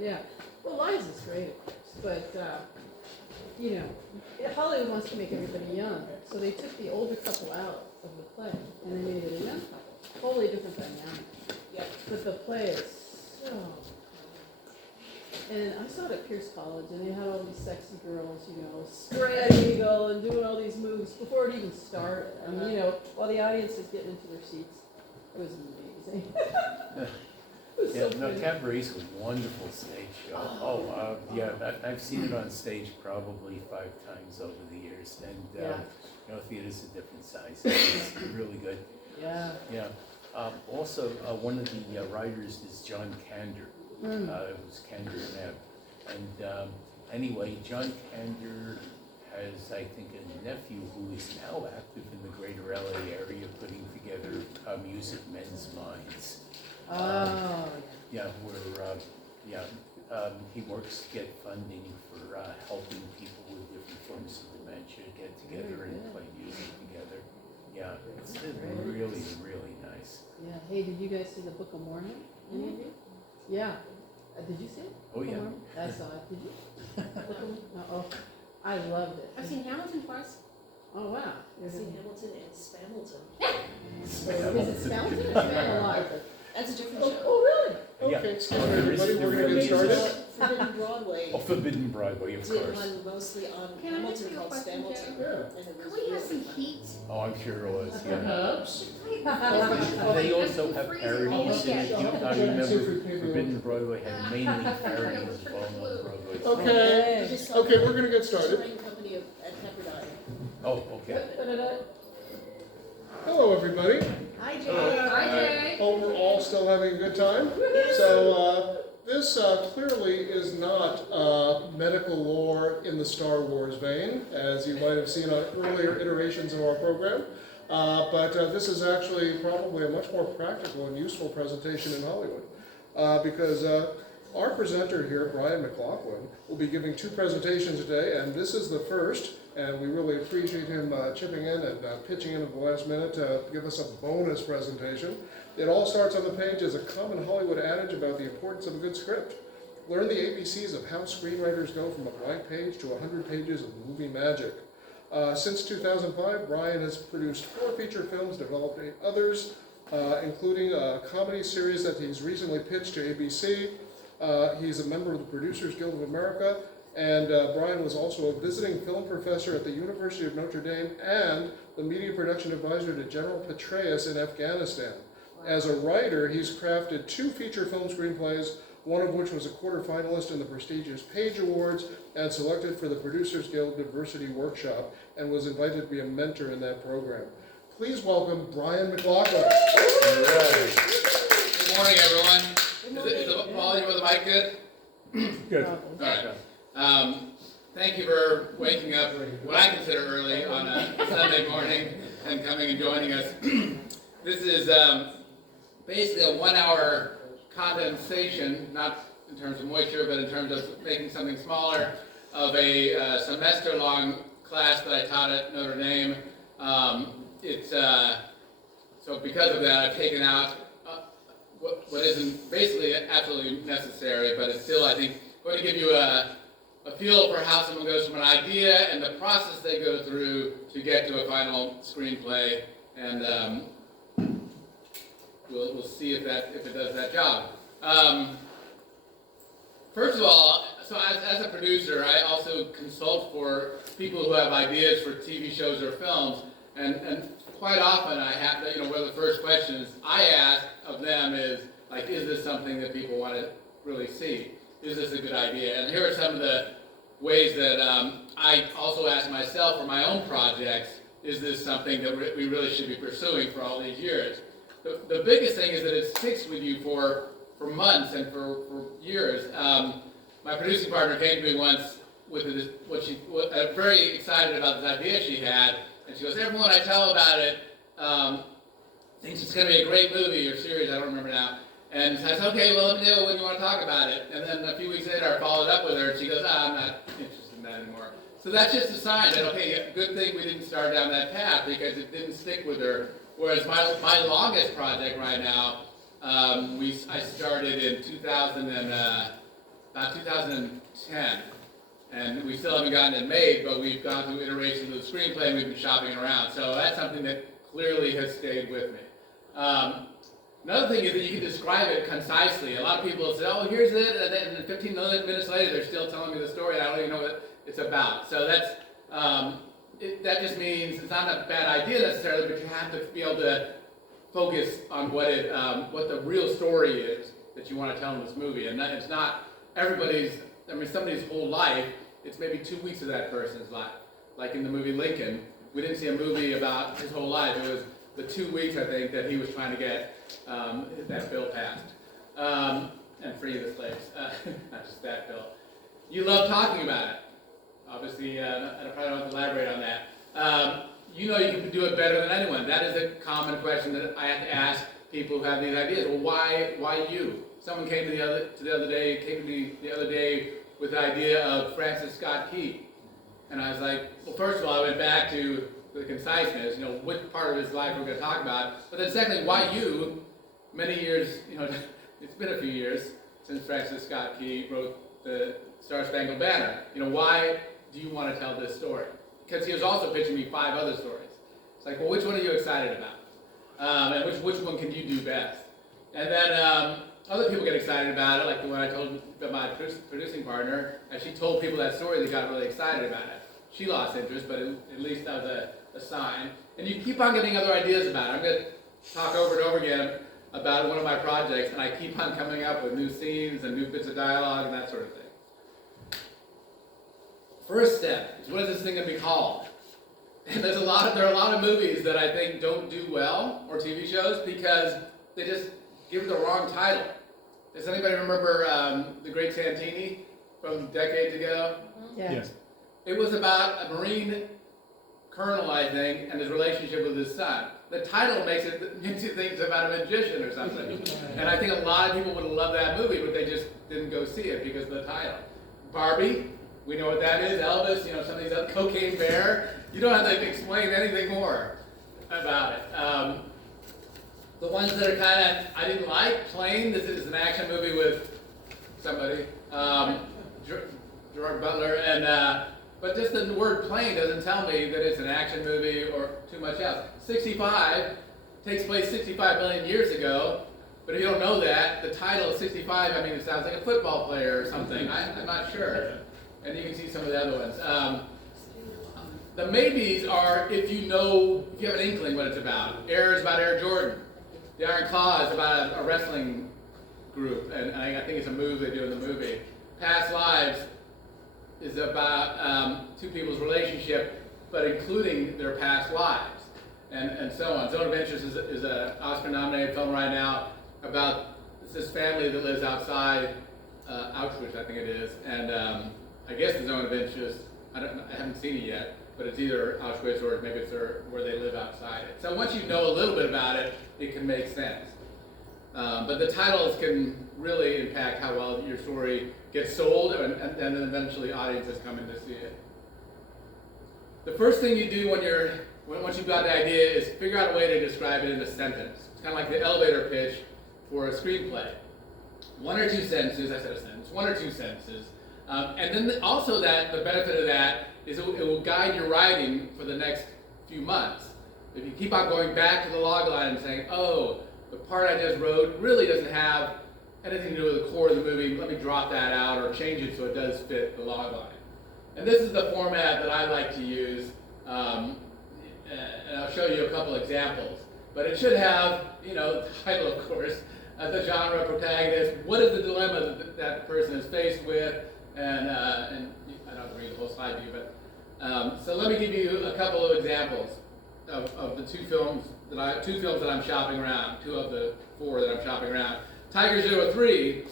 Yeah. Well, Liza's great, of course, but, you know, Hollywood wants to make everybody young, so they took the older couple out of the play, and they made it a young couple. Totally different dynamic. Yep. But the play is so. And I saw it at Pierce College, and they had all these sexy girls, you know, spread eagle and doing all these moves before it even started. And, you know, while the audience is getting into their seats, it was amazing. It was Yeah, so no, pretty. Cabaret's a wonderful stage show. Oh, yeah, I've seen it on stage probably 5 times over the years, and Yeah. you know, theaters are different sizes. It's really good. Yeah. Yeah. Also, one of the writers is John Kander. It was Kander and Ebb. And anyway, John Kander has, I think, a nephew who is now active in the greater LA area, putting together Music Men's Minds. Oh, Yeah, where he works to get funding for helping people with different forms of dementia get together and play music together. Yeah, it's really, really nice. yeah. Hey, did you guys see the Book of Mormon? Any of you? Yeah. Did you see it? Oh, Book of yeah. Mormon? I saw it. Did you? Book of Mormon? No, oh, I loved it. I've seen Hamilton twice. Oh, wow. I've seen Hamilton and Spamilton. Is it Spelton or Spamalot? That's a different Oh, show. oh, really? Yeah. Okay, excuse me, There is- everybody, there we're gonna really get is a- started. Forbidden Broadway Oh, Forbidden Broadway, of did course. one mostly on Can I ask Hamilton you a called question, Spamilton. Yeah. And it Can was we have really some fun. heat? Oh, I'm sure it was, yeah. Perhaps. They also have parodies in it. You know, I remember Yeah. Forbidden Broadway had mainly parodies of well-known Broadway songs. Okay, I just saw okay, the we're gonna get started. touring company at Pepperdine. Oh, okay. Hello, everybody. Hi, Jay. Hello. Hi, Jay. Hope we're all still having a good time. So, this clearly is not medical lore in the Star Wars vein, as you might have seen on earlier iterations of our program. But this is actually probably a much more practical and useful presentation in Hollywood. Because our presenter here, Brian McLaughlin, will be giving 2 presentations today, and this is the first, and we really appreciate him chipping in and pitching in at the last minute to give us a bonus presentation. It all starts on the page as a common Hollywood adage about the importance of a good script. Learn the ABCs of how screenwriters go from a blank page to 100 pages of movie magic. Since 2005, Brian has produced 4 feature films, developed 8 others, including a comedy series that he's recently pitched to ABC. He's a member of the Producers Guild of America, and Brian was also a visiting film professor at the University of Notre Dame and the media production advisor to General Petraeus in Afghanistan. As a writer, he's crafted 2 feature film screenplays, one of which was a quarterfinalist in the prestigious Page Awards and selected for the Producers Guild Diversity Workshop, and was invited to be a mentor in that program. Please welcome Brian McLaughlin. All right. Good morning, everyone. Is the volume of the mic good? Good. All right. Thank you for waking up what I consider early on a Sunday morning and coming and joining us. This is basically a 1-hour condensation, not in terms of moisture, but in terms of making something smaller, of a semester-long class that I taught at Notre Dame. So because of that, I've taken out what isn't basically absolutely necessary, but it's still, I think, going to give you a feel for how someone goes from an idea and the process they go through to get to a final screenplay, and we'll see if it does that job. First of all, so as a producer, I also consult for people who have ideas for TV shows or films, and quite often I have, one of the first questions I ask of them is, like, is this something that people want to really see? Is this a good idea? And here are some of the ways that I also ask myself for my own projects, is this something that we really should be pursuing for all these years? The biggest thing is that it sticks with you for months and for years. My producing partner came to me once with very excited about this idea she had, and she goes, everyone I tell about it thinks it's going to be a great movie or series, I don't remember now. And I said, okay, well, let me know when you want to talk about it. And then a few weeks later, I followed up with her, and she goes, I'm not interested in that anymore. So that's just a sign that, okay, good thing we didn't start down that path, because it didn't stick with her. Whereas my longest project right now, I started in 2008, about 2010, and we still haven't gotten it made, but we've gone through iterations of the screenplay and we've been shopping around. So that's something that clearly has stayed with me. Another thing is that you can describe it concisely. A lot of people say, oh, here's it, and then 15 minutes later, they're still telling me the story, and I don't even know what it's about. So that's, that just means it's not a bad idea necessarily, but you have to be able to focus on what the real story is that you want to tell in this movie. And it's not somebody's whole life, it's maybe 2 weeks of that person's life. Like in the movie Lincoln, we didn't see a movie about his whole life. It was the 2 weeks, I think, that he was trying to get that bill passed and free the slaves. Not just that bill. You love talking about it. Obviously, I probably don't have to elaborate on that. You know you can do it better than anyone. That is a common question that I have to ask people who have these ideas. Well, why you? Someone came to me the other day with the idea of Francis Scott Key, and I was like, well, first of all, I went back to the conciseness, what part of his life we're going to talk about. But then secondly, why you? Many years, it's been a few years since Francis Scott Key wrote the Star-Spangled Banner. Why do you want to tell this story? Because he was also pitching me 5 other stories. It's like, well, which one are you excited about? And which one can you do best? And then other people get excited about it, like the one I told my producing partner, and she told people that story, they got really excited about it. She lost interest, but at least that was a sign. And you keep on getting other ideas about it. I'm going to talk over and over again about one of my projects, and I keep on coming up with new scenes and new bits of dialogue and that sort of thing. First step is, what is this thing going to be called? And there are a lot of movies that I think don't do well, or TV shows, because they just give it the wrong title. Does anybody remember The Great Santini from decades ago? Yeah. Yes. It was about a Marine colonel, I think, and his relationship with his son. The title makes you think it's about a magician or something. And I think a lot of people would have loved that movie, but they just didn't go see it because of the title. Barbie, we know what that is. Elvis, some of these other, Cocaine Bear. You don't have to explain anything more about it. The ones that are kind of, I didn't like, Plane. This is an action movie with somebody, Gerard Butler, and but just the word plane doesn't tell me that it's an action movie or too much else. 65 takes place 65 million years ago, but if you don't know that, the title of 65, it sounds like a football player or something. I'm not sure. And you can see some of the other ones. The maybes are if you have an inkling what it's about. Air is about Air Jordan. The Iron Claw is about a wrestling group, and I think it's a move they do in the movie. Past Lives is about 2 people's relationship, but including their past lives, and so on. Zone of Interest is an Oscar-nominated film right now about this family that lives outside Auschwitz, I think it is, and I guess the Zone of Interest, I haven't seen it yet, but it's either Auschwitz or maybe it's where they live outside it. So once you know a little bit about it, it can make sense. But the titles can really impact how well your story gets sold, and then eventually audiences come in to see it. The first thing you do once you've got the idea is figure out a way to describe it in a sentence. It's kind of like the elevator pitch for a screenplay. 1 or 2 sentences, I said a sentence, 1 or 2 sentences. And then also the benefit of that is it will guide your writing for the next few months. If you keep on going back to the log line and saying, oh, the part I just wrote really doesn't have anything to do with the core of the movie, let me drop that out or change it so it does fit the log line. And this is the format that I like to use, and I'll show you a couple examples. But it should have, the title, of course, the genre, protagonist, what is the dilemma that person is faced with, and I don't have to read the whole slide to you, but so let me give you a couple of examples of the 2 films that I'm shopping around, 2 of the 4 that I'm shopping around. Tiger 03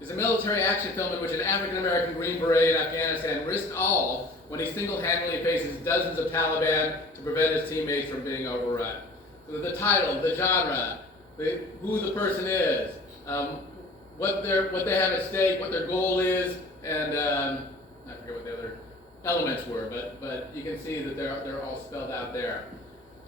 is a military action film in which an African-American Green Beret in Afghanistan risks all when he single-handedly faces dozens of Taliban to prevent his teammates from being overrun. So the title, the genre, who the person is, what they have at stake, what their goal is, and I forget what the other elements were, but you can see that they're all spelled out there.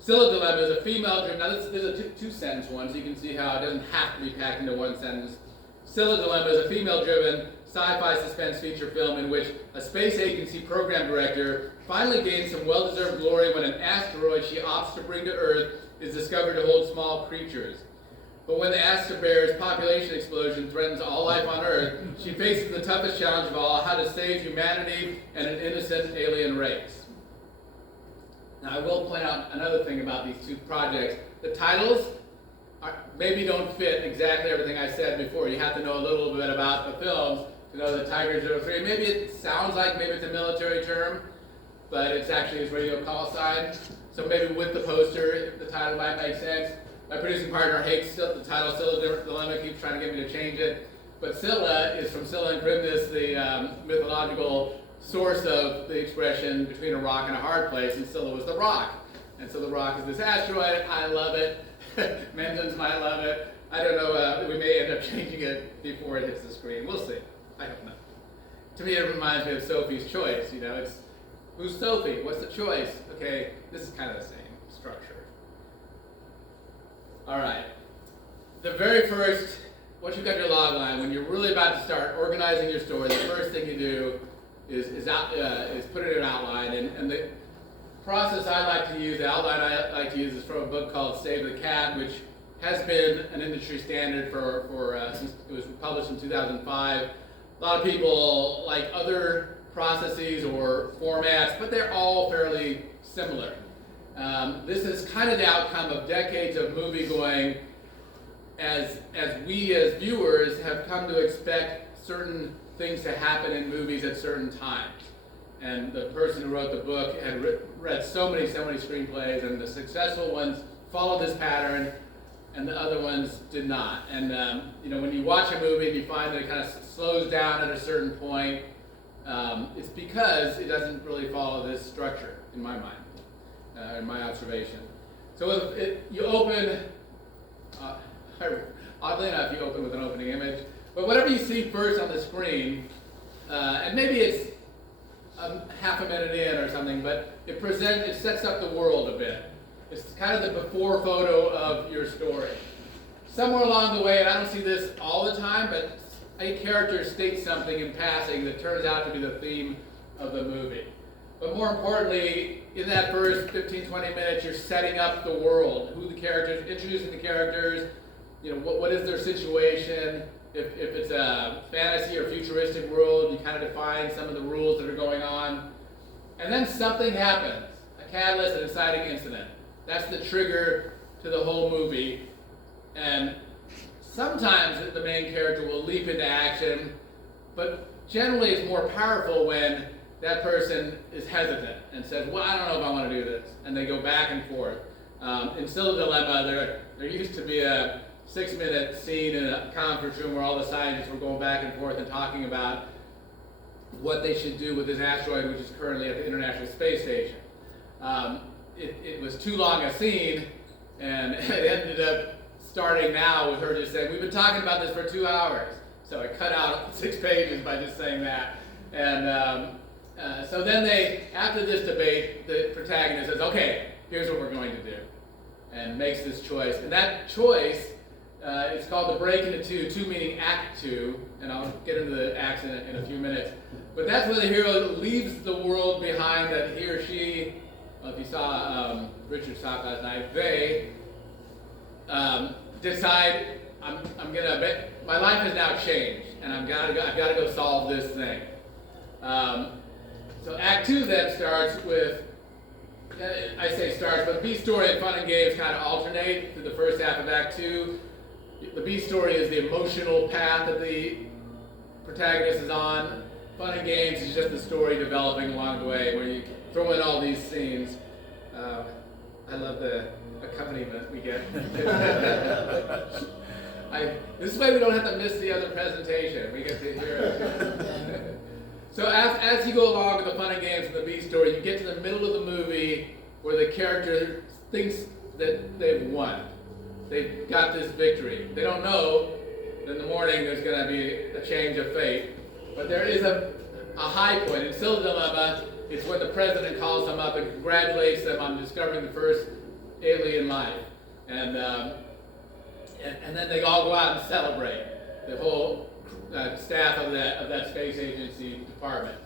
Scylla Dilemma is a female-driven, now this is a 2-sentence one, so you can see how it doesn't have to be packed into 1 sentence. Scylla Dilemma is a female-driven sci-fi suspense feature film in which a space agency program director finally gains some well-deserved glory when an asteroid she opts to bring to Earth is discovered to hold small creatures. But when the asteroid's population explosion threatens all life on Earth, she faces the toughest challenge of all, how to save humanity and an innocent alien race. Now, I will point out another thing about these two projects. The titles maybe don't fit exactly everything I said before. You have to know a little bit about the films to know that Tiger 03, maybe it sounds like maybe it's a military term, but it's actually his radio call sign. So maybe with the poster, the title might make sense. My producing partner hates the title, Scylla Dilemma, keeps trying to get me to change it. But Scylla is from Scylla and Charybdis, the mythological source of the expression between a rock and a hard place, and Scylla was the rock. And so the rock is this asteroid. I love it. Mendons might love it. I don't know, we may end up changing it before it hits the screen. We'll see. I don't know. To me, it reminds me of Sophie's Choice. You know, it's, who's Sophie? What's the choice? Okay, this is kind of the same structure. All right. The very first, once you've got your log line, when you're really about to start organizing your story, the first thing you do is put it in an outline. And the process I like to use, the outline I like to use, is from a book called Save the Cat, which has been an industry standard since it was published in 2005. A lot of people like other processes or formats, but they're all fairly similar. This is kind of the outcome of decades of movie going as we as viewers have come to expect certain things to happen in movies at certain times. And the person who wrote the book had read so many screenplays, and the successful ones followed this pattern, and the other ones did not. And you know, when you watch a movie and you find that it kind of slows down at a certain point, it's because it doesn't really follow this structure, in my mind, in my observation. So you open, oddly enough, you open with an opening image, but whatever you see first on the screen, and maybe it's half a minute in or something, but it sets up the world a bit. It's kind of the before photo of your story. Somewhere along the way, and I don't see this all the time, but a character states something in passing that turns out to be the theme of the movie. But more importantly, in that first 15, 20 minutes, you're setting up the world, who the characters, introducing the characters, you know, what is their situation. If it's a fantasy or futuristic world, you kind of define some of the rules that are going on. And then something happens, a catalyst, an inciting incident. That's the trigger to the whole movie. And sometimes the main character will leap into action, but generally it's more powerful when that person is hesitant and says, well, I don't know if I want to do this. And they go back and forth. In Still a Dilemma, there used to be a 6-minute scene in a conference room where all the scientists were going back and forth and talking about what they should do with this asteroid, which is currently at the International Space Station. It was too long a scene, and it ended up starting now with her just saying, we've been talking about this for 2 hours. So I cut out 6 pages by just saying that. And so then after this debate, the protagonist says, okay, here's what we're going to do, and makes this choice. And that choice, it's called the break into two meaning act 2, and I'll get into the acts in a few minutes. But that's when the hero leaves the world behind that he or she, well, if you saw Richard's talk last night, they decide, my life has now changed, and I've got to go solve this thing. So Act 2 then starts with, but B story and fun and games kind of alternate through the first half of Act 2. The B story is the emotional path that the protagonist is on. Fun and games is just the story developing along the way, where you throw in all these scenes. I love the accompaniment we get. This way we don't have to miss the other presentation. We get to hear it. So as you go along with the fun and games and the B story, you get to the middle of the movie where the character thinks that they've won. They've got this victory. They don't know that in the morning there's going to be a change of fate. But there is a high point. In Still a Dilemma, it's when the president calls them up and congratulates them on discovering the first alien life. And then they all go out and celebrate. The whole staff of that space agency department.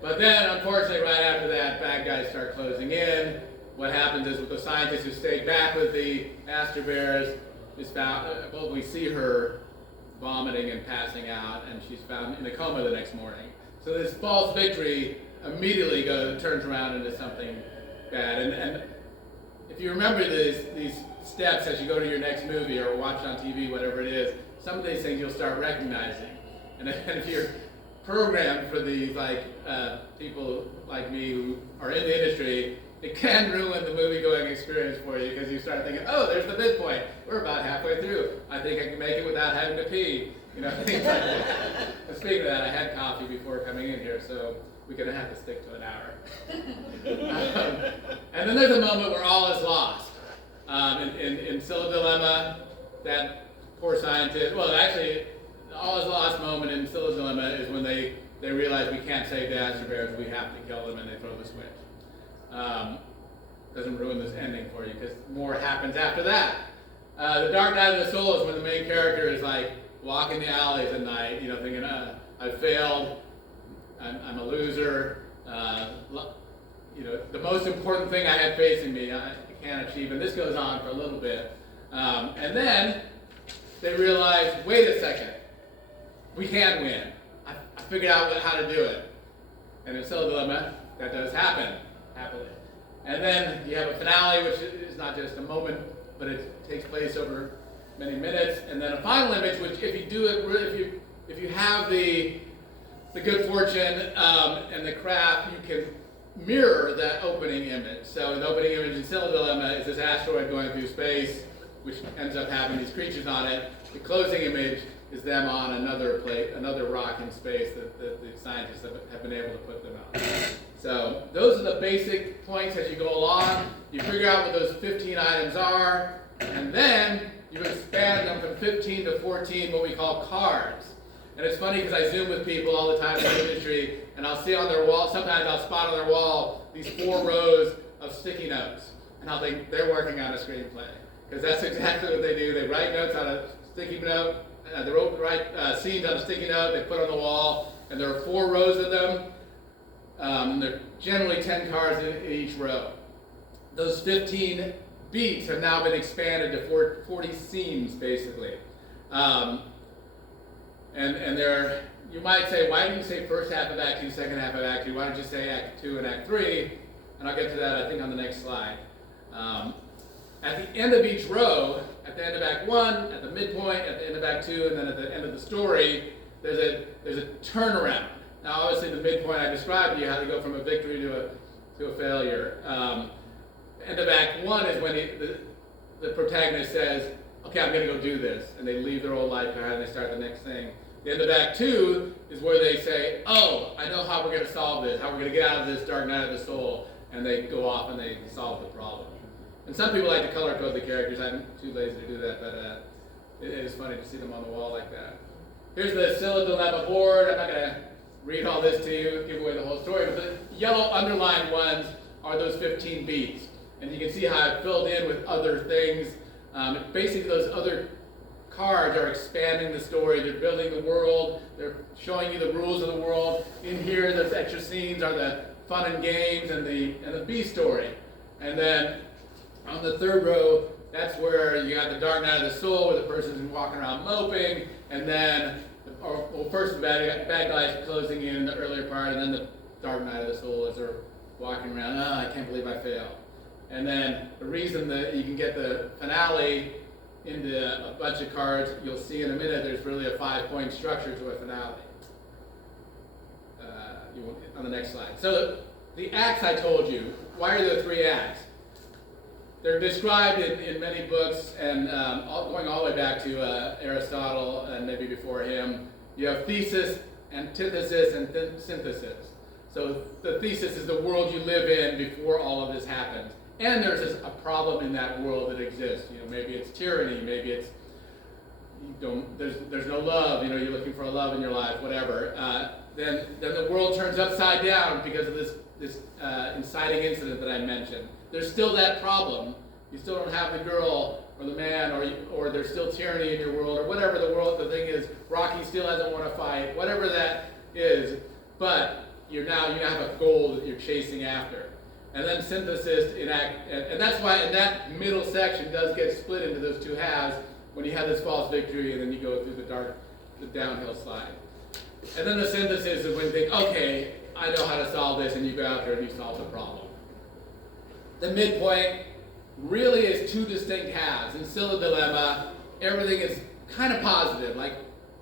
But then, unfortunately, right after that, bad guys start closing in. What happens is with the scientist who stayed back with the Aster Bears is found, well, we see her vomiting and passing out, and she's found in a coma the next morning. So this false victory immediately turns around into something bad. And if you remember these steps as you go to your next movie or watch it on TV, whatever it is, some of these things you'll start recognizing. And if you're programmed for these, like people like me who are in the industry, it can ruin the movie-going experience for you because you start thinking, oh, there's the midpoint. We're about halfway through. I think I can make it without having to pee. You know, things like that. And speaking of that, I had coffee before coming in here, so we're going to have to stick to an hour. And then there's a moment where all is lost. In Scylla Dilemma, that poor scientist, well, actually, the all is lost moment in Scylla Dilemma is when they realize we can't save the Aster Bears, we have to kill them, and they throw the switch. Doesn't ruin this ending for you because more happens after that. The Dark Night of the Soul is when the main character is like walking the alleys at night, you know, thinking, I failed, I'm a loser, you know, the most important thing I have facing me, I can't achieve, and this goes on for a little bit. And then they realize, wait a second, we can win. I figured out how to do it. And in Scylla Dilemma, that does happen, happily. And then you have a finale, which is not just a moment, but it takes place over many minutes. And then a final image, which if you do it, if you have the good fortune and the craft, you can mirror that opening image. So the opening image in Scylla Dilemma is this asteroid going through space, which ends up having these creatures on it. The closing image is them on another rock in space that the scientists have been able to put them on. So those are the basic points as you go along. You figure out what those 15 items are, and then you expand them from 15 to 14, what we call cards. And it's funny because I Zoom with people all the time in the industry, and I'll see on their wall, sometimes I'll spot on their wall these 4 rows of sticky notes, and I'll think they're working on a screenplay. Because that's exactly what they do. They write notes on a sticky note, they write scenes on a sticky note, they put on the wall, and there are 4 rows of them. There are generally 10 cards in each row. Those 15 beats have now been expanded to 40 scenes, basically. And there, you might say, why didn't you say first half of Act 2, second half of Act 2? Why don't you say Act 2 and Act 3? And I'll get to that, I think, on the next slide. At the end of each row, at the end of Act 1, at the midpoint, at the end of Act 2, and then at the end of the story, there's a turnaround. Now, obviously, the midpoint I described to you how to go from a victory to a failure. End of Act 1 is when the protagonist says, okay, I'm going to go do this, and they leave their old life behind and they start the next thing. The end of Act 2 is where they say, oh, I know how we're going to solve this, how we're going to get out of this dark night of the soul, and they go off and they solve the problem. And some people like to color code the characters. I'm too lazy to do that, but it is funny to see them on the wall like that. Here's the Scylla Dilemma board. I'm not going to read all this to you, give away the whole story, but the yellow underlined ones are those 15 beats. And you can see how I filled in with other things. Basically, those other cards are expanding the story. They're building the world. They're showing you the rules of the world. In here, those extra scenes are the fun and games and the B story. And then on the third row, that's where you got the Dark Night of the Soul, where the person's walking around moping, and then, first the bad guys closing in the earlier part, and then the Dark Night of the Soul as they're walking around, I can't believe I failed. And then the reason that you can get the finale into a bunch of cards, you'll see in a minute, there's really a 5-point structure to a finale. On the next slide. So the acts I told you, why are there 3 acts? They're described in many books, and going all the way back to Aristotle and maybe before him. You have thesis, antithesis, and synthesis. So the thesis is the world you live in before all of this happens. And there's a problem in that world that exists. You know, maybe it's tyranny, maybe it's there's no love. You know, you're looking for a love in your life, whatever. Then the world turns upside down because of this inciting incident that I mentioned. There's still that problem. You still don't have the girl or the man, or there's still tyranny in your world, or whatever the thing is. Rocky still doesn't want to fight, whatever that is, but you now have a goal that you're chasing after. And then synthesis and that's why in that middle section does get split into those two halves when you have this false victory and then you go through the downhill slide. And then the synthesis is when you think, okay, I know how to solve this, and you go out there and you solve the problem. The midpoint really is two distinct halves. In Scylla Dilemma, everything is kind of positive. Like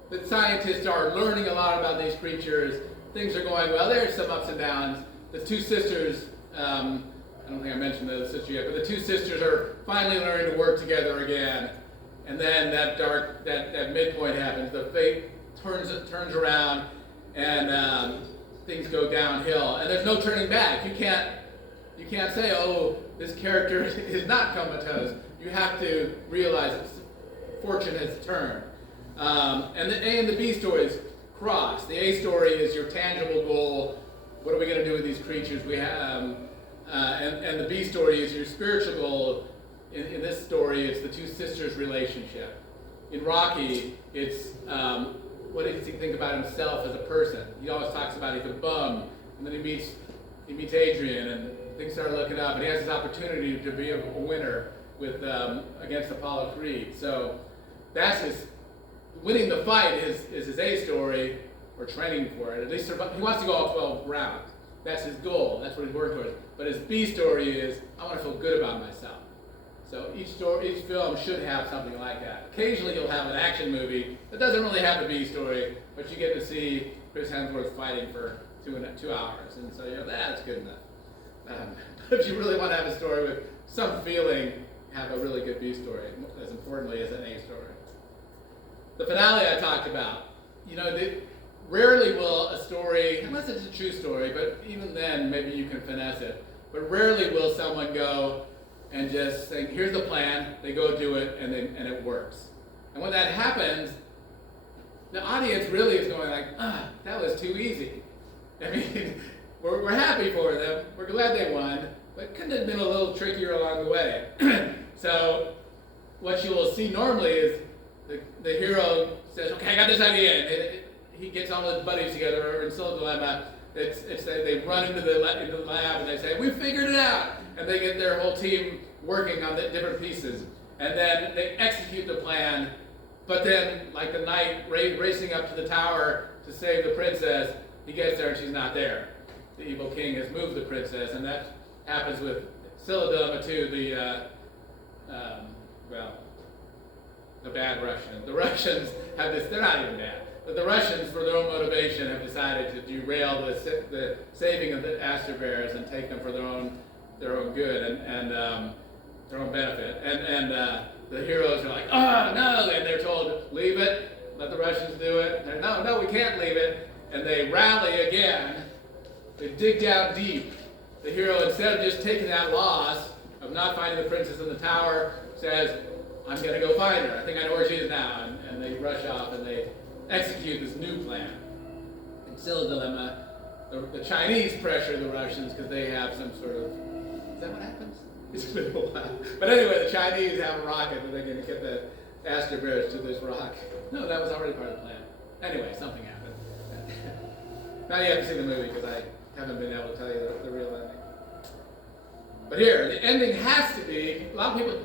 the scientists are learning a lot about these creatures. Things are going well. There's some ups and downs. The two sisters, I don't think I mentioned the sister yet, but the two sisters are finally learning to work together again. And then that midpoint happens. The fate turns around, and things go downhill. And there's no turning back. You can't say, oh, this character is not comatose. You have to realize that fortune has turned. And the A and the B stories cross. The A story is your tangible goal. What are we going to do with these creatures we have? And the B story is your spiritual goal. In this story, it's the two sisters' relationship. In Rocky, it's what does he think about himself as a person? He always talks about he's a bum, and then he meets Adrian, and things start looking up, and he has this opportunity to be a winner with against Apollo Creed. So that's his winning the fight is his A story, or training for it. At least he wants to go all 12 rounds. That's his goal. That's what he's working towards. But his B story is, I want to feel good about myself. So each film should have something like that. Occasionally you'll have an action movie that doesn't really have a B story, but you get to see Chris Hemsworth fighting for 2 hours, and so that's good enough. But if you really want to have a story with some feeling, have a really good B story, as importantly as an A story. The finale I talked about, rarely will a story, unless it's a true story, but even then maybe you can finesse it, but rarely will someone go and just think, here's the plan, they go do it, and it works. And when that happens, the audience really is going like, that was too easy. I mean, we're happy for them, we're glad they won, but couldn't it have been a little trickier along the way? So what you will see normally is the hero says, okay, I got this idea, and he gets all his buddies together, or in Scylla Dilemma, they run into the lab and they say, we figured it out, and they get their whole team working on the different pieces, and then they execute the plan. But then, like the knight racing up to the tower to save the princess, he gets there and she's not there. The evil king has moved the princess, and that happens with Scylla Dilemma too. The bad Russians. The Russians have this. They're not even bad. But the Russians, for their own motivation, have decided to derail the saving of the Aster bears and take them for their own good and their own benefit. And the heroes are like, oh no, and they're told, leave it, let the Russians do it. They're, no, we can't leave it. And they rally again. They dig down deep. The hero, instead of just taking that loss of not finding the princess in the tower, says, I'm going to go find her. I think I know where she is now. And they rush off and they execute this new plan. In Scylla Dilemma, the Chinese pressure the Russians because they have some sort of, is that what happens? It's been a while. But anyway, the Chinese have a rocket that they're going to get the Aster bears to this rock. No, that was already part of the plan. Anyway, something happened. Now you have to see the movie because I haven't been able to tell you the real ending. But here, the ending has to be, a lot of people,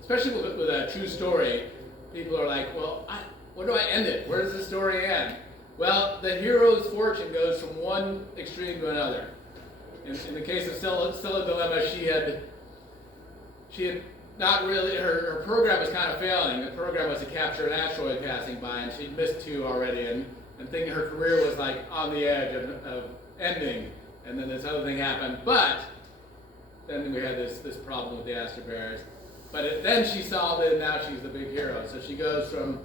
especially with a true story, people are like, well, where do I end it? Where does the story end? Well, the hero's fortune goes from one extreme to another. In the case of Scylla Dilemma, she had not really, her program was kind of failing. The program was to capture an asteroid passing by, and she'd missed 2 already, and thinking her career was like on the edge of ending, and then this other thing happened. But then we had this problem with the Aster bears. But then she solved it, and now she's the big hero. So she goes from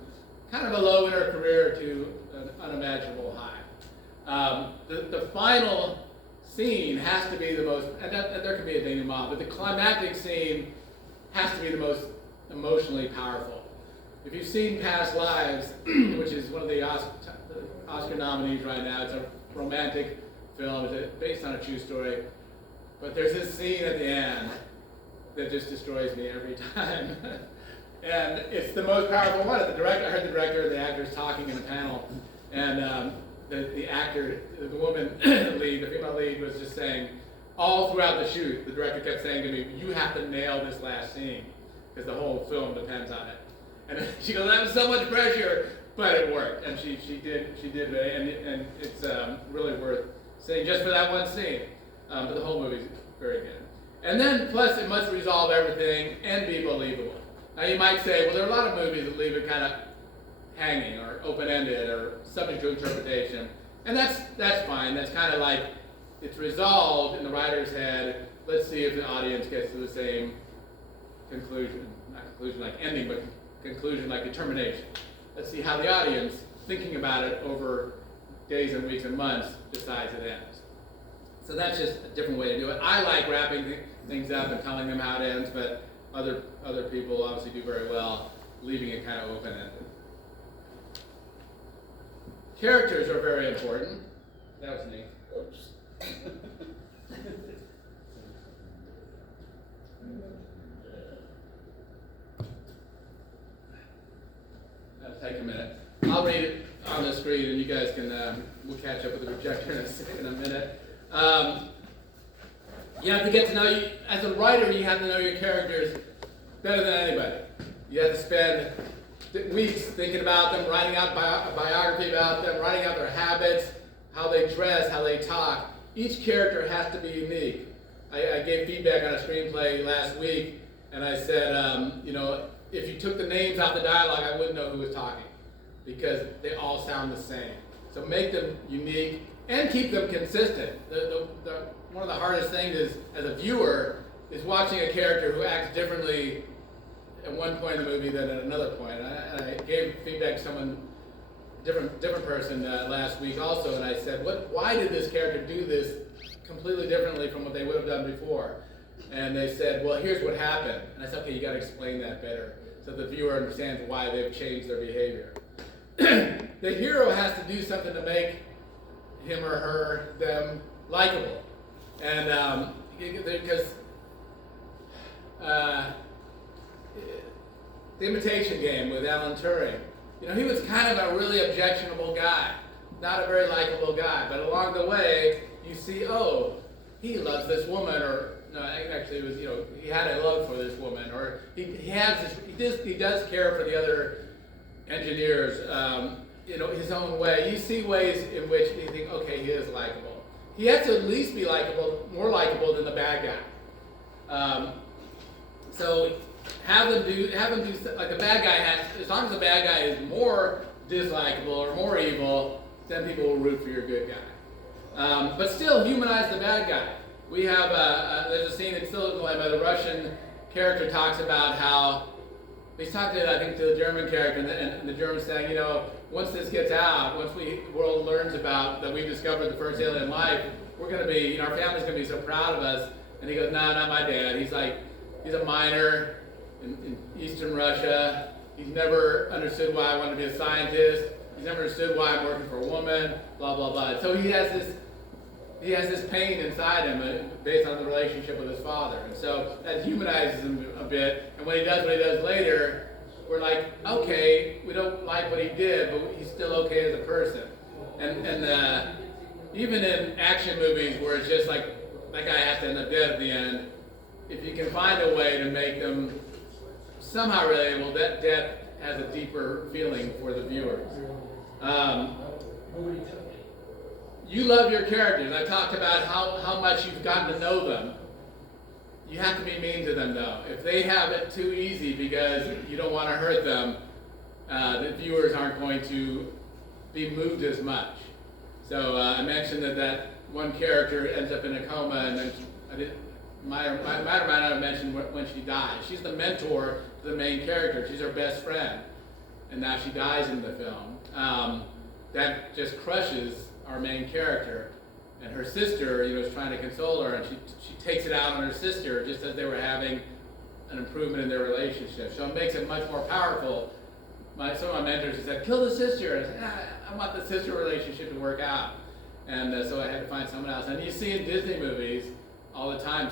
kind of a low in her career to an unimaginable high. The final scene has to be the most, and there can be a denouement, but the climactic scene has to be the most emotionally powerful. If you've seen Past Lives, which is one of the Oscar nominees right now, it's a romantic film, it's based on a true story, but there's this scene at the end that just destroys me every time. And it's the most powerful one. I heard the director, the actors talking in the panel, and the actor, the woman lead, the female lead, was just saying, all throughout the shoot, the director kept saying to me, you have to nail this last scene, because the whole film depends on it. And she goes, that was so much pressure, but it worked. And she did, and it's really worth seeing just for that one scene. But the whole movie's very good. And then, plus, it must resolve everything and be believable. Now, you might say, well, there are a lot of movies that leave it kind of hanging or open-ended or subject to interpretation. And that's fine. That's kind of like it's resolved in the writer's head. Let's see if the audience gets to the same conclusion. Not conclusion like ending, but conclusion like determination. Let's see how the audience, thinking about it over days and weeks and months, decides it ends. So that's just a different way to do it. I like wrapping things up and telling them how it ends, but other people obviously do very well leaving it kind of open-ended. Characters are very important. That was neat. Oops. That'll take a minute. I'll read it on the screen, and you guys can, we'll catch up with the projector in a minute. You have to get to know you, as a writer, you have to know your characters better than anybody. You have to spend weeks thinking about them, writing out a biography about them, writing out their habits, how they dress, how they talk. Each character has to be unique. I gave feedback on a screenplay last week, and I said, if you took the names out the dialogue, I wouldn't know who was talking, because they all sound the same. So make them unique and keep them consistent. One of the hardest things is, as a viewer, is watching a character who acts differently at one point in the movie than at another point. And I gave feedback to someone, different person last week also, and I said, why did this character do this completely differently from what they would have done before? And they said, well, here's what happened. And I said, okay, you got to explain that better so the viewer understands why they've changed their behavior. The hero has to do something to make him or her, them, likable. And because The Imitation Game with Alan Turing, he was kind of a really objectionable guy, not a very likable guy. But along the way, you see, oh, he loves this woman, or no, actually, it was he had a love for this woman, or he does care for the other engineers, his own way. You see ways in which you think, okay, he is likable. He has to at least be likable, more likable than the bad guy. So have them do like the bad guy has. As long as the bad guy is more dislikable or more evil, then people will root for your good guy. But still humanize the bad guy. We have there's a scene in Still Dilemma. The Russian character talks about how he's talking to, I think, to the German character, and the German's saying, once this gets out, once the world learns about that we've discovered the first alien life, we're going to be, our family's going to be so proud of us. And he goes, no, not my dad. He's a miner in Eastern Russia. He's never understood why I want to be a scientist. He's never understood why I'm working for a woman, blah, blah, blah. So he has this pain inside him based on the relationship with his father. And so that humanizes him a bit. And when he does what he does later, we're like, okay, we don't like what he did, but he's still okay as a person. And even in action movies where it's just like that guy has to end up dead at the end, if you can find a way to make them somehow relatable, that death has a deeper feeling for the viewers. You love your characters. I talked about how much you've gotten to know them. You have to be mean to them, though. If they have it too easy because you don't want to hurt them, the viewers aren't going to be moved as much. So I mentioned that one character ends up in a coma, and then might or might not have mentioned when she dies. She's the mentor to the main character. She's her best friend, and now she dies in the film. That just crushes our main character. And her sister, is trying to console her, and she takes it out on her sister just as they were having an improvement in their relationship. So it makes it much more powerful. Some of my mentors said, kill the sister. And I said, I want the sister relationship to work out. And so I had to find someone else. And you see in Disney movies all the time,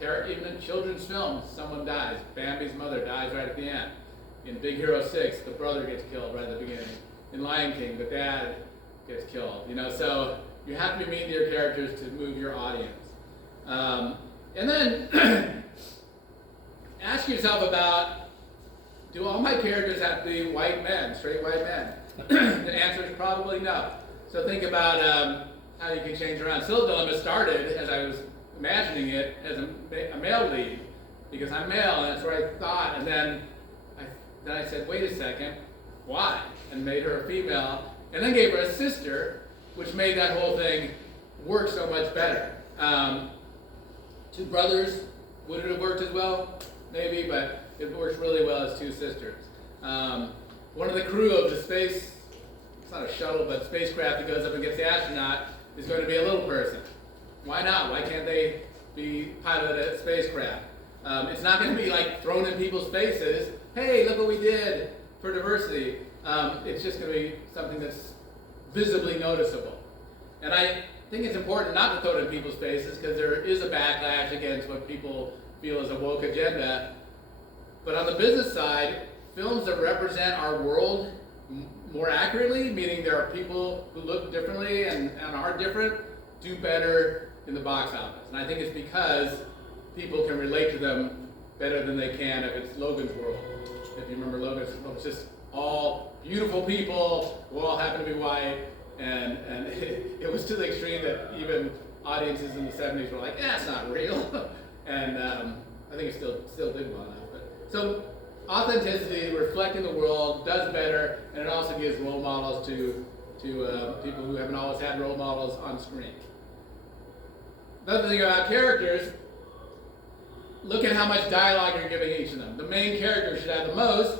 Even in children's films, someone dies. Bambi's mother dies right at the end. In Big Hero 6, the brother gets killed right at the beginning. In Lion King, the dad gets killed. You know, so you have to be mean to your characters to move your audience. And then ask yourself about, do all my characters have to be white men, straight white men? The answer is probably no. So think about how you can change around. Still Dilemma started, as I was imagining it, as a male lead, because I'm male, and that's what I thought. And then I said, wait a second, why? And made her a female, and then gave her a sister, which made that whole thing work so much better. Two brothers, would it have worked as well? Maybe, but it works really well as two sisters. One of the crew of the space, it's not a shuttle, but spacecraft that goes up and gets the astronaut is going to be a little person. Why not? Why can't they be piloted a spacecraft? It's not going to be like thrown in people's faces. Hey, look what we did for diversity. It's just going to be something that's visibly noticeable. And I think it's important not to throw it in people's faces because there is a backlash against what people feel is a woke agenda. But on the business side, films that represent our world more accurately, meaning there are people who look differently and are different, do better in the box office. And I think it's because people can relate to them better than they can if it's Logan's World. If you remember Logan's World, it's just all beautiful people who all happen to be white, and it was to the extreme that even audiences in the 70s were like, that's not real. And I think it still did well enough. So authenticity, reflecting the world, does better, and it also gives role models to people who haven't always had role models on screen. Another thing about characters, look at how much dialogue you're giving each of them. The main character should have the most,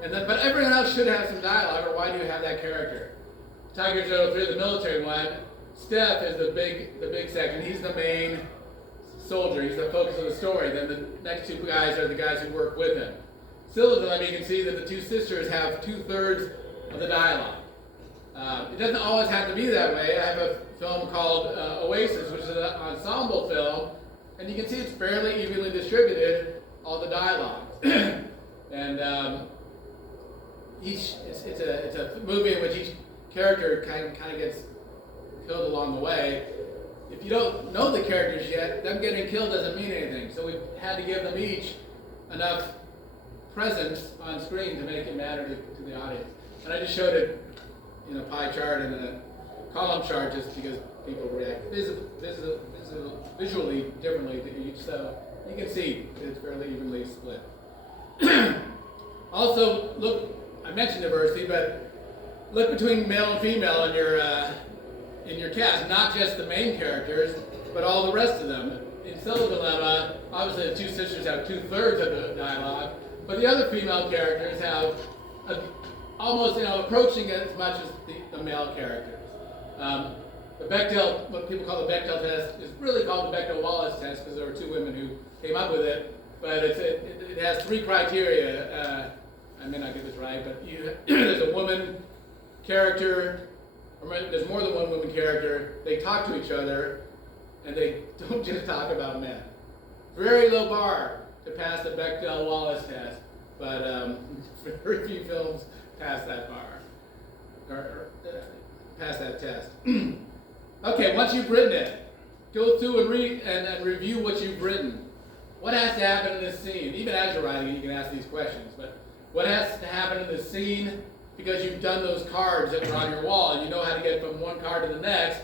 but everyone else should have some dialogue, or why do you have that character? Tiger 03, the military one, Steph is the big section. He's the main soldier. He's the focus of the story. Then the next two guys are the guys who work with him. Still, you can see that the two sisters have 2/3 of the dialogue. It doesn't always have to be that way. I have a film called Oasis, which is an ensemble film, and you can see it's fairly evenly distributed, all the dialogue. And it's a movie in which each character kind of gets killed along the way. If you don't know the characters yet, them getting killed doesn't mean anything. So we've had to give them each enough presence on screen to make it matter to the audience. And I just showed it in a pie chart and a column chart just because people react visually differently to each. So you can see it's fairly evenly split. Also, look, I mentioned diversity, but look between male and female in your cast, not just the main characters, but all the rest of them. In Still Dilemma, obviously the two sisters have 2/3 of the dialogue, but the other female characters have almost, approaching as much as the male characters. The Bechdel, what people call the Bechdel test, is really called the Bechdel-Wallace test because there were two women who came up with it, but it has 3 criteria. I may not get this right, but there's a woman character, or there's more than one woman character, they talk to each other, and they don't just talk about men. Very low bar to pass the Bechdel-Wallace test, but very few films pass that bar, or pass that test. Okay, once you've written it, go through and read and review what you've written. What has to happen in this scene? Even as you're writing it, you can ask these questions, but what has to happen in this scene? Because you've done those cards that were on your wall, and you know how to get from one card to the next.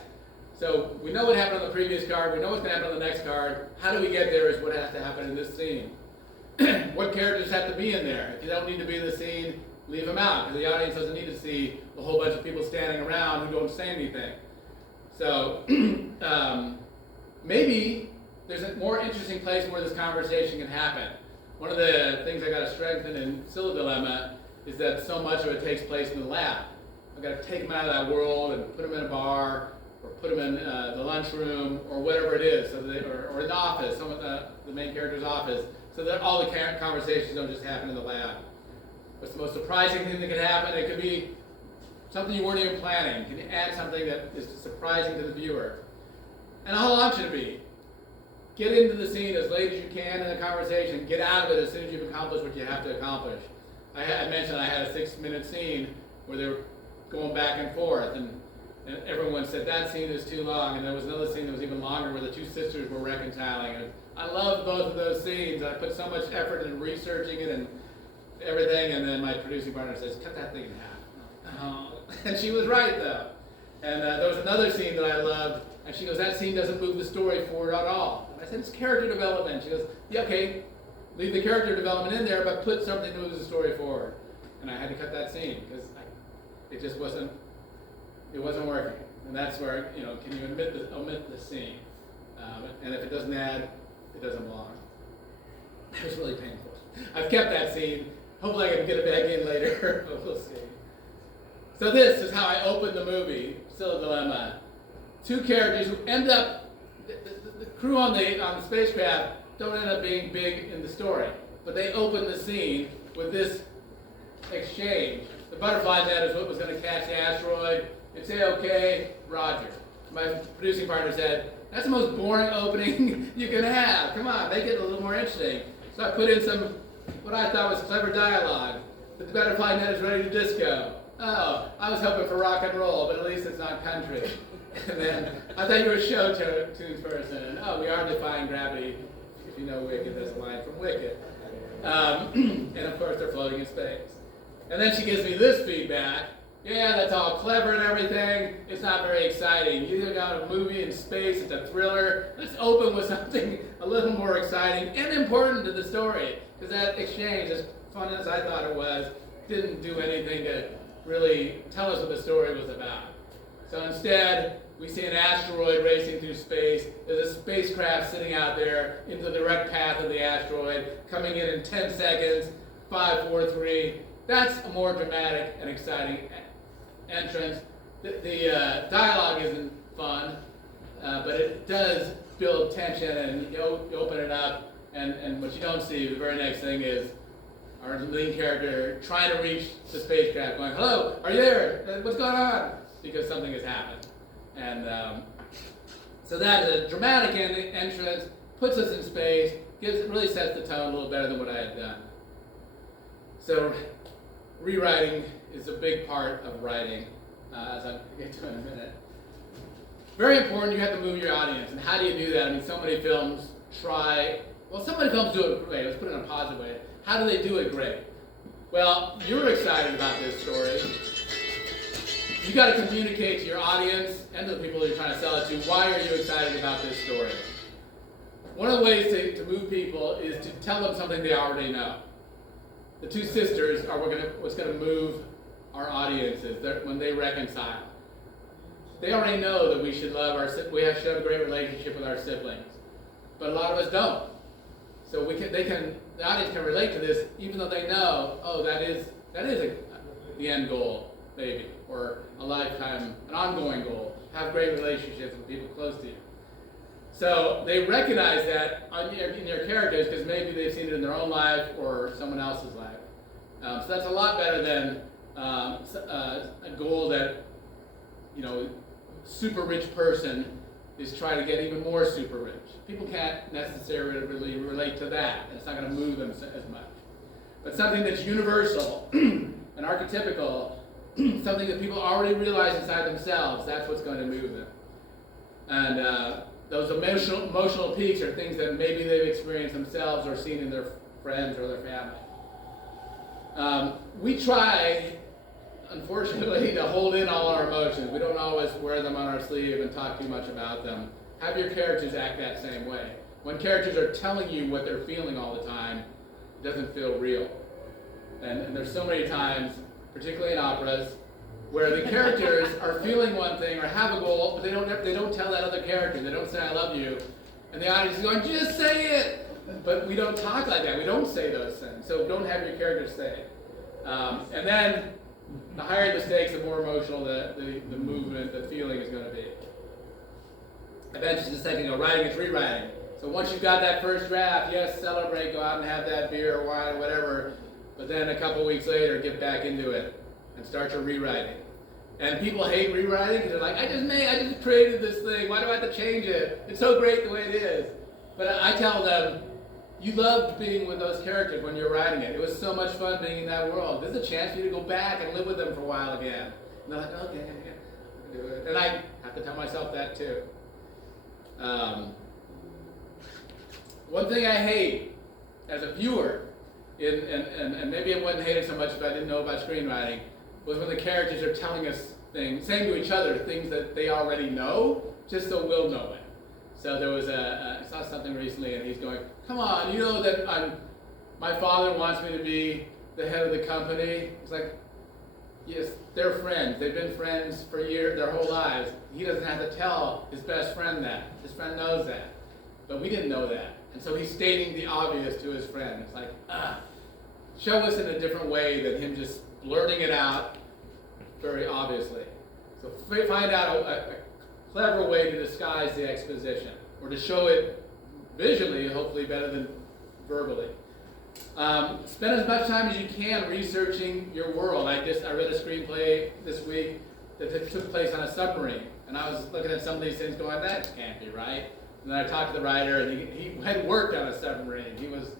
So we know what happened on the previous card, we know what's going to happen on the next card. How do we get there is what has to happen in this scene. What characters have to be in there? If you don't need to be in the scene, leave them out, because the audience doesn't need to see a whole bunch of people standing around who don't say anything. So maybe there's a more interesting place where this conversation can happen. One of the things I got to strengthen in Still Dilemma is that so much of it takes place in the lab. I've got to take them out of that world and put them in a bar, or put them in the lunchroom, or whatever it is, so that, or in the office, some of the main character's office, so that all the conversations don't just happen in the lab. What's the most surprising thing that could happen? It could be something you weren't even planning. Can you add something that is surprising to the viewer? And how long should it be? get into the scene as late as you can in the conversation, get out of it as soon as you've accomplished what you have to accomplish. I mentioned I had a 6-minute scene where they were going back and forth, and everyone said that scene is too long, and there was another scene that was even longer where the two sisters were reconciling, and I loved both of those scenes. I put so much effort in researching it and everything, and then my producing partner says, cut that thing in half. Oh. And she was right, though. And there was another scene that I loved, and she goes, that scene doesn't move the story forward at all. And I said, it's character development. She goes, yeah, okay, leave the character development in there, but put something that moves the story forward. And I had to cut that scene, because it just wasn't working. And that's where, can you omit the scene? And if it doesn't add, it doesn't belong. It was really painful. I've kept that scene. Hopefully I can get it back in later, but we'll see. So this is how I opened the movie, Still a Dilemma. Two characters who end up, the crew on the spacecraft don't end up being big in the story, but they open the scene with this exchange. The butterfly net is what was going to catch the asteroid. They'd say, okay, Roger. My producing partner said, that's the most boring opening you can have. Come on, make it a little more interesting. So I put in some, what I thought was clever dialogue. The butterfly net is ready to disco. Oh, I was hoping for rock and roll, but at least it's not country. And then, I thought you were a show tunes person. And we are defying gravity. If you know Wicked, there's a line from Wicked. And of course, they're floating in space. And then she gives me this feedback. Yeah, that's all clever and everything. It's not very exciting. You got a movie in space, it's a thriller. Let's open with something a little more exciting and important to the story. Because that exchange, as fun as I thought it was, didn't do anything to really tell us what the story was about. So instead, we see an asteroid racing through space. There's a spacecraft sitting out there in the direct path of the asteroid, coming in 10 seconds, 5, 4, 3. That's a more dramatic and exciting entrance. The dialogue isn't fun, but it does build tension, and you open it up, and what you don't see, the very next thing is our lead character trying to reach the spacecraft, going, hello, are you there? What's going on? Because something has happened. And so that is a dramatic entrance, puts us in space, really sets the tone a little better than what I had done. So rewriting is a big part of writing, as I'll get to in a minute. Very important, you have to move your audience. And how do you do that? I mean, so many films so many films do it great. Let's put it in a positive way. How do they do it great? Well, you're excited about this story. You got to communicate to your audience and to the people you're trying to sell it to, why are you excited about this story? One of the ways to move people is to tell them something they already know. The two sisters are what's going to move our audiences when they reconcile. They already know that we should should have a great relationship with our siblings, but a lot of us don't. So the audience can relate to this, even though they know, oh, that is the end goal, maybe, or a lifetime, an ongoing goal. Have great relationships with people close to you. So they recognize that in your characters because maybe they've seen it in their own life or someone else's life. So that's a lot better than a goal that, super rich person is trying to get even more super rich. People can't necessarily really relate to that. It's not going to move them as much. But something that's universal and archetypical, something that people already realize inside themselves, that's what's going to move them. And those emotional peaks are things that maybe they've experienced themselves or seen in their friends or their family. We try, unfortunately, to hold in all our emotions. We don't always wear them on our sleeve and talk too much about them. Have your characters act that same way. When characters are telling you what they're feeling all the time, it doesn't feel real. And there's so many times, particularly in operas, where the characters are feeling one thing or have a goal, but they don't tell that other character. They don't say "I love you," and the audience is going, "Just say it." But we don't talk like that. We don't say those things. So don't have your characters say it. And then the higher the stakes, the more emotional the movement, the feeling is going to be. I mentioned just a second ago, writing is rewriting. So once you've got that first draft, yes, celebrate, go out and have that beer or wine or whatever. But then a couple weeks later, get back into it and start your rewriting. And people hate rewriting because they're like, I just created this thing. Why do I have to change it? It's so great the way it is. But I tell them, you loved being with those characters when you were writing it. It was so much fun being in that world. There's a chance for you to go back and live with them for a while again. And they're like, okay, I can do it. And I have to tell myself that too. One thing I hate as a viewer, and maybe I wouldn't hate it so much if I didn't know about screenwriting, was when the characters are telling us things, saying to each other things that they already know, just so we'll know it. So there was I saw something recently, and he's going, "Come on, you know that my father wants me to be the head of the company." It's like, yes, they're friends. They've been friends for years, their whole lives. He doesn't have to tell his best friend that. His friend knows that, but we didn't know that, and so he's stating the obvious to his friend. It's like, show us in a different way than him just blurting it out very obviously. So find out a clever way to disguise the exposition, or to show it visually, hopefully better than verbally. Spend as much time as you can researching your world. I read a screenplay this week that took place on a submarine, and I was looking at some of these things going, that can't be right. And then I talked to the writer, and he had worked on a submarine. He was,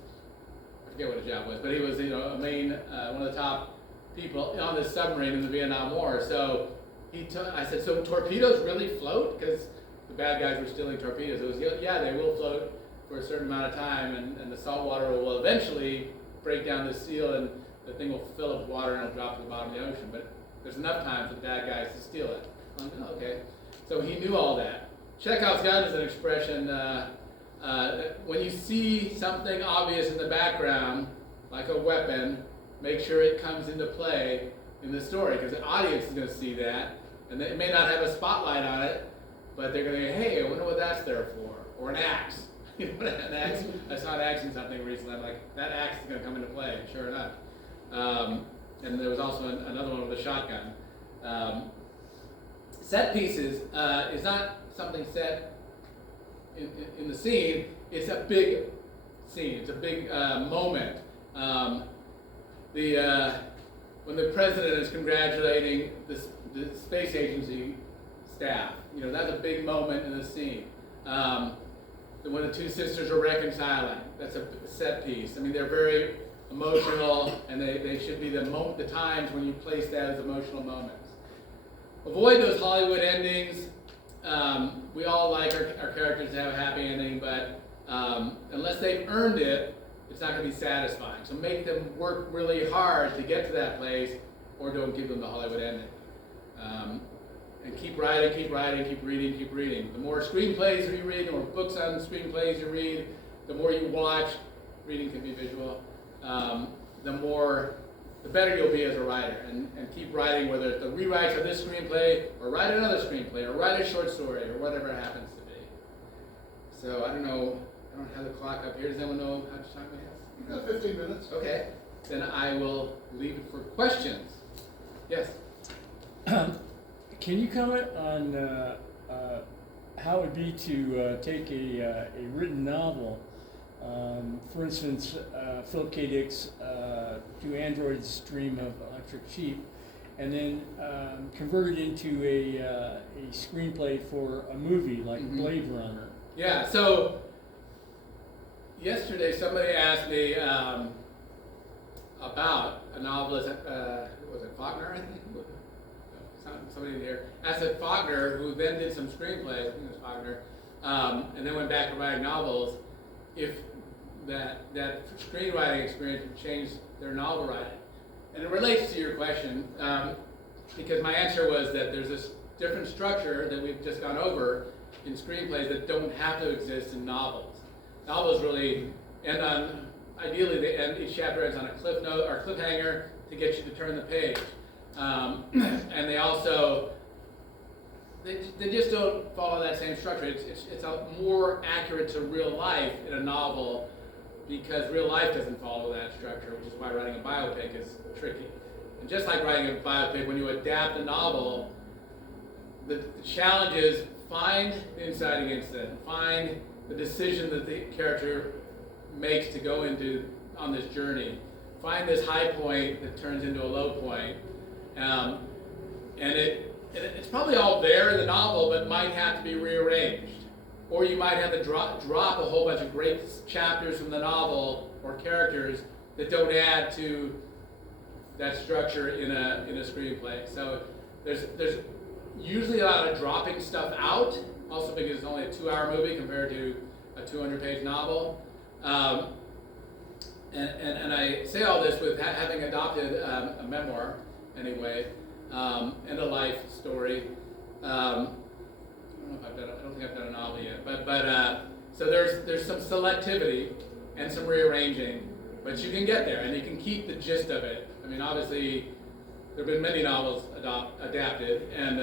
I forget what his job was, but he was, a main, one of the top people on this submarine in the Vietnam War. So I said, so torpedoes really float? Because the bad guys were stealing torpedoes. It was, yeah, they will float for a certain amount of time, and the salt water will eventually break down the seal, and the thing will fill up with water and it'll drop to the bottom of the ocean. But there's enough time for the bad guys to steal it. I'm like, oh, okay. So he knew all that. Chekhov's gun is an expression, when you see something obvious in the background, like a weapon, make sure it comes into play in the story, because the audience is going to see that, and it may not have a spotlight on it, but they're going to go, hey, I wonder what that's there for, or an axe. An axe. I saw an axe in something recently. I'm like, that axe is going to come into play, sure enough. And there was also another one with a shotgun. Set pieces is not something set in the scene. It's a big scene. It's a big moment. When the president is congratulating the space agency staff, that's a big moment in the scene. When the two sisters are reconciling, that's a set piece. I mean, they're very emotional, and they should be the times when you place that as emotional moments. Avoid those Hollywood endings. We all like our characters to have a happy ending, but unless they've earned it, it's not going to be satisfying. So make them work really hard to get to that place, or don't give them the Hollywood ending. And keep writing, keep reading, keep reading. The more screenplays you read, the more books on screenplays you read, the more you watch, reading can be visual, the better you'll be as a writer. And keep writing, whether it's the rewrites of this screenplay, or write another screenplay, or write a short story, or whatever it happens to be. So I don't have the clock up here. Does anyone know how much time we have? 15 minutes. Okay, then I will leave it for questions. Yes? Can you comment on how it would be to take a written novel, for instance, Philip K. Dick's To Android's Dream of Electric Sheep, and then convert it into a screenplay for a movie like Blade Runner? Yeah, so yesterday somebody asked me about a novelist, was it Faulkner, I think? Somebody in here asked Faulkner, who then did some screenplays, I think it was Faulkner, and then went back to writing novels, if that screenwriting experience would change their novel writing. And it relates to your question, because my answer was that there's this different structure that we've just gone over in screenplays that don't have to exist in novels. Novels really end on, ideally each chapter ends on a cliff note or cliffhanger to get you to turn the page. And they also, they just don't follow that same structure. It's more accurate to real life in a novel, because real life doesn't follow that structure, which is why writing a biopic is tricky. And just like writing a biopic, when you adapt a novel, the challenge is find the inciting incident, find the decision that the character makes to go into on this journey, find this high point that turns into a low point. And it's probably all there in the novel, but might have to be rearranged. or you might have to drop a whole bunch of great chapters from the novel or characters that don't add to that structure in a screenplay. So there's usually a lot of dropping stuff out, also because it's only a 2-hour movie compared to a 200-page novel. And I say all this with having adopted a memoir, anyway, and a life story. I don't think I've done a novel yet, but so there's some selectivity and some rearranging, but you can get there and you can keep the gist of it. I mean, obviously, there have been many novels adapted, and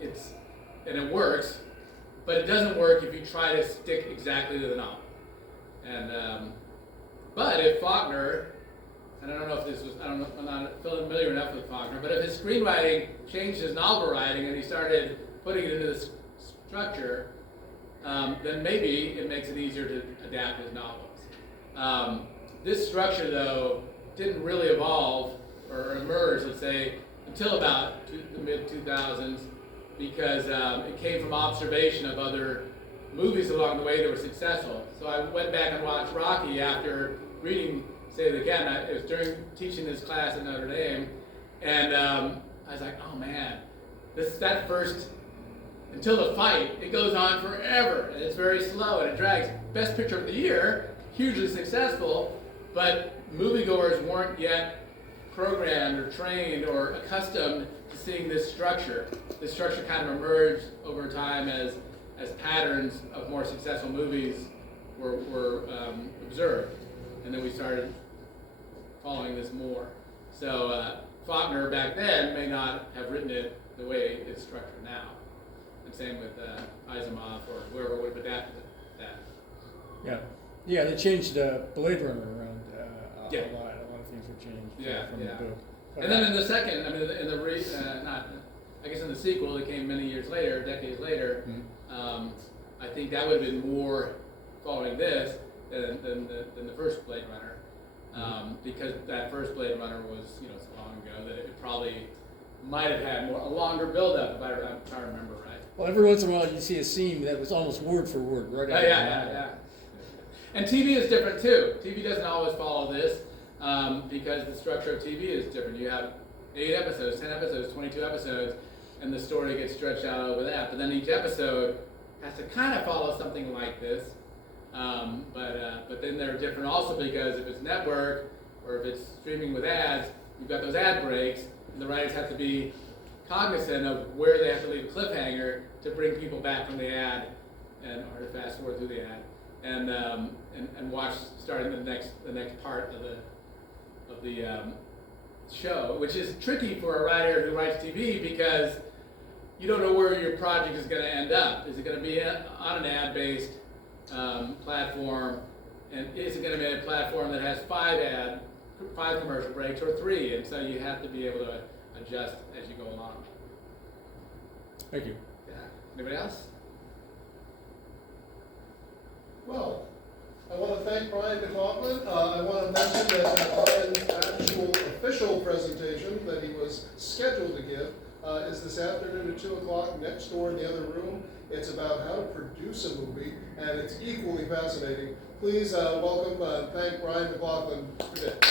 it works, but it doesn't work if you try to stick exactly to the novel. And but if Faulkner, and I don't know if this was, I'm not familiar enough with Faulkner, but if his screenwriting changed his novel writing and he started putting it into the structure, then maybe it makes it easier to adapt his novels. This structure, though, didn't really evolve or emerge, let's say, until about the mid-2000s, because it came from observation of other movies along the way that were successful. So I went back and watched Rocky after reading Say It Again. It was during teaching this class at Notre Dame, and I was like, oh man, that first, until the fight, it goes on forever, and it's very slow, and it drags. Best Picture of the Year, hugely successful, but moviegoers weren't yet programmed or trained or accustomed to seeing this structure. This structure kind of emerged over time as patterns of more successful movies were observed, and then we started following this more. So Faulkner back then may not have written it the way it's structured now, and same with Asimov or whoever would have adapted that. Yeah, they changed Blade Runner around Yeah. a lot. A lot of things were changed from Yeah. the book. But And then in the second, I mean, I guess in the sequel that came many years later, decades later, I think that would have been more following this than the first Blade Runner, because that first Blade Runner was so long ago that it probably might have had a longer build-up, if I'm trying to remember right. Well, every once in a while you see a scene that was almost word for word, right? Yeah. And TV is different too. TV doesn't always follow this because the structure of TV is different. You have 8 episodes, 10 episodes, 22 episodes, and the story gets stretched out over that. But then each episode has to kind of follow something like this. But then they're different also because if it's network or if it's streaming with ads, you've got those ad breaks, and the writers have to be cognizant of where they have to leave a cliffhanger to bring people back from the ad or to fast forward through the ad. And watch starting the next part of the show, which is tricky for a writer who writes TV because you don't know where your project is going to end up. Is it going to be on an ad-based platform, and is it going to be a platform that has 5 commercial breaks or 3? And so you have to be able to adjust as you go along. Thank you. Yeah. Anybody else? Well, I want to thank Brian McLaughlin. I want to mention that Brian's actual official presentation that he was scheduled to give is this afternoon at 2 o'clock next door in the other room. It's about how to produce a movie, and it's equally fascinating. Please welcome and thank Brian McLaughlin for today. I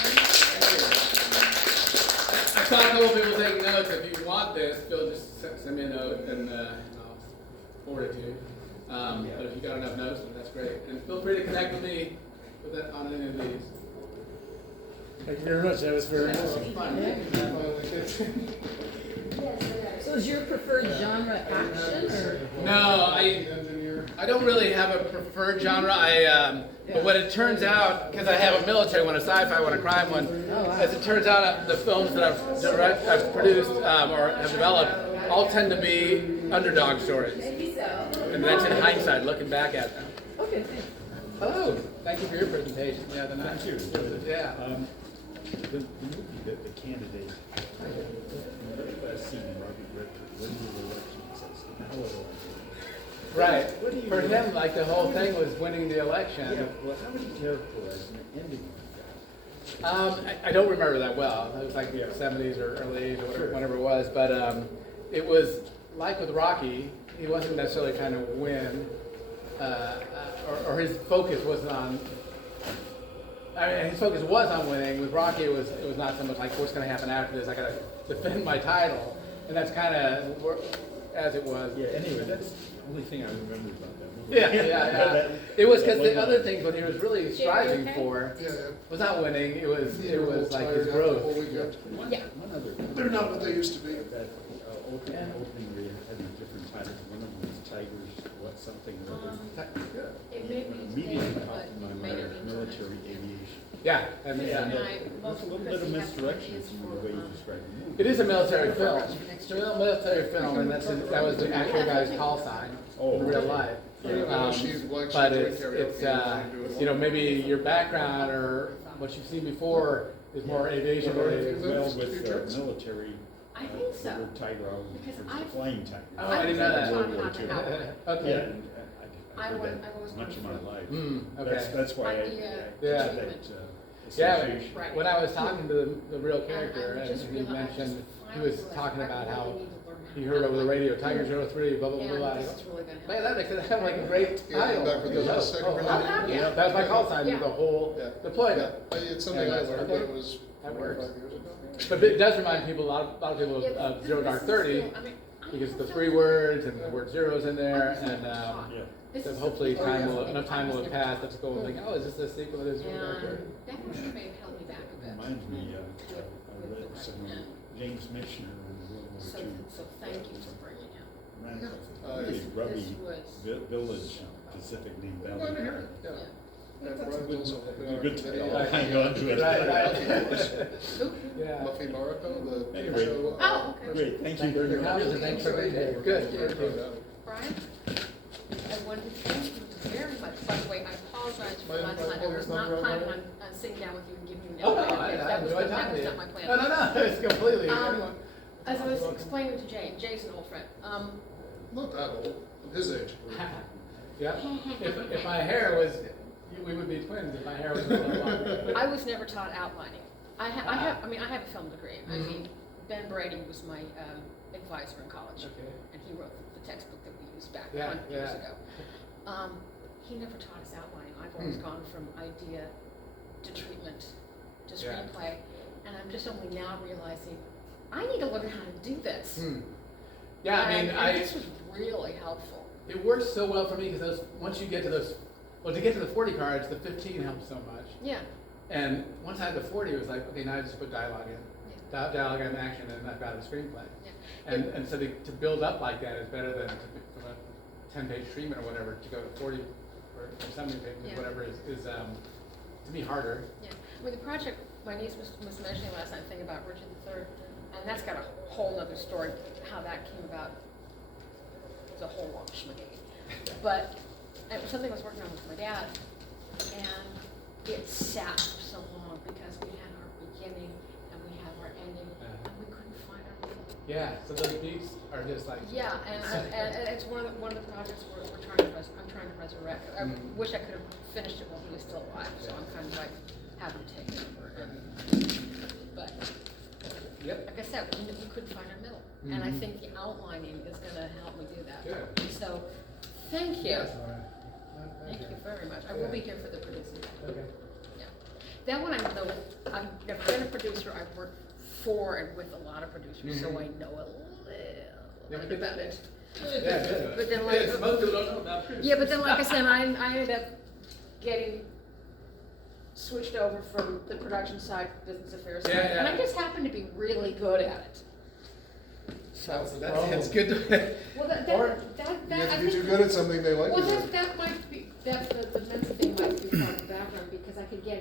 saw a couple people taking notes. If you want this, Phil, just send me a note and I'll forward it to you. But if you got enough notes, then that's great. And feel free to connect with me on any of these. Thank you very much. That was very interesting. So is your preferred genre action or? No, I don't really have a preferred genre. But what it turns out, because I have a military one, a sci-fi one, a crime one, as it turns out, the films that I've produced or have developed all tend to be underdog stories. And that's in hindsight, looking back at them. Okay, thanks. Hello. Thank you for your presentation. Yeah, Thank you. Yeah. The movie, the candidate, scene in Robert Redford, when the election says, now what? Right. What do you For do? him, like the whole thing was winning the election. Yeah, well, how would you characterize an ending like that? I don't remember that well. It was like Yeah. 70s or early 80s or Sure. whatever it was. But it was like with Rocky, he wasn't necessarily trying to win. or his focus wasn't on. I mean, his focus was on winning. With Rocky, it was not so much like what's going to happen after this. I got to defend my title, and that's kind of as it was. Yeah, anyway, that's the only thing I remember about that movie. Yeah. It was because the other things what he was really striving okay? for Yeah, was not winning. It was like his tired after the growth. whole weekend. One other. They're not what they used to be. That opening where you had the different titles. One of them was Tigers, what something or other. It may be Immediately vague, popped in but my you made mind, it military aviation. Yeah, and And my that's a little bit of misdirection from the way you described the movie. it is a military film. It's a real military film, and that was the actual guy's call sign in real life. But it's maybe your background or what you've seen before is more aviation related. Well, with military, I think so. the word tiger, Because was I've- a flying tiger. Oh, I didn't know that. World War II. Okay. Yeah, and I I heard went- that I was much of wondering. my life. Okay. That's why I Yeah. had that Yeah, association. Right. when I was talking to the real character, And I and just he realized- mentioned, I he just was finally talking realized about I how really need to learn how he to heard over the outline. radio, Tiger 03, blah, blah, blah, blah. And this is really gonna help. Man, that makes it like a great Yeah, title. back with the Because, second oh, grenade. yeah, that was my call sign Yeah. with the whole Yeah. deployment. It's something I learned, but it was That 45 works. years ago. But it does remind people, a lot of people Yeah, of but Zero this Dark is 30, still- I mean, I because don't the know. 3 words and the word zeros in there, I was and never taught. Yeah. This so is hopefully something enough time will have I was never passed, let's go and think, oh, is this a sequel to Zero Dark 30? And that actually may have held me back a bit. Reminds me, I With read the some right James Michener in World War So, II. so thank you for bringing him. Ran a Yeah. really This grubby was. village Pacific named Glad to hear Valley. it, yeah. Yeah. And That's a Brian good, also a helped me out good with the title. video. I'll hang on to it. Right. Yeah. Muffy Mariko, the Anyway. show. Oh, okay. Great, thank you Thank you for very your much. comments and thanks for being here. Good, thank you. Brian, I wanted to thank you very much. By the way, I apologize for My last night. I apologies, was not not real planning well. on sitting down with you and giving you an Oh, no, update. I That was enjoyed not- talking to you. That was not my plan. No, it's completely. As I was explaining to Jay, Jay's an old friend. Not that old, I'm his age. Yeah, if my hair was, we would be twins if my hair was a little longer. I was never taught outlining. I have a film degree. I mean, Ben Brady was my advisor in college, Okay. and he wrote the textbook that we used back Yeah, 100 years yeah. ago. He never taught us outlining. I've always gone from idea to treatment to Yeah. screenplay, and I'm just only now realizing I need to learn how to do this. Yeah, I mean, And this was really helpful. it works so well for me because once you get to those, well, to get to the 40 cards, the 15 helps so much. Yeah. And once I had the 40, it was like, okay, now I just put dialogue in. Dialogue and action, and I've got a screenplay. Yeah. And so to build up like that is better than from a 10-page treatment or whatever, to go to 40 or 70 pages, Yeah. whatever is to me harder. Yeah, I mean, the project, my niece was mentioning last night, thing about Richard III, and that's got a whole other story, how that came about. It's a whole long schmaggy. But it was something I was working on with my dad, and it sat for so long because we had our beginning and we had our ending, and we couldn't find our middle. Yeah, so those beats are just like. Yeah, and it's one of the projects we're trying to I'm trying to resurrect. I wish I could have finished it while he was still alive, so I'm kind of like having to take it over. But Yep. like I said, we couldn't find our middle, and I think the outlining is going to help me do that. Good. So, thank you. Yes, all right. Thank you very much. I will be here for the producing. Okay. Yeah. That one I've never been a producer. I've worked for and with a lot of producers, so I know a little bit about it. Yeah, good. But then, like, Yes, most people don't know about Chris. yeah, but then, like I said, I ended up getting switched over from the production side to business affairs side, Yeah, and I yeah. just happened to be really good at it. So, That's good to. well, You I have to be think, too good at something they like well, you to do. that might be, that the Mensa thing might be part of the background, because I could get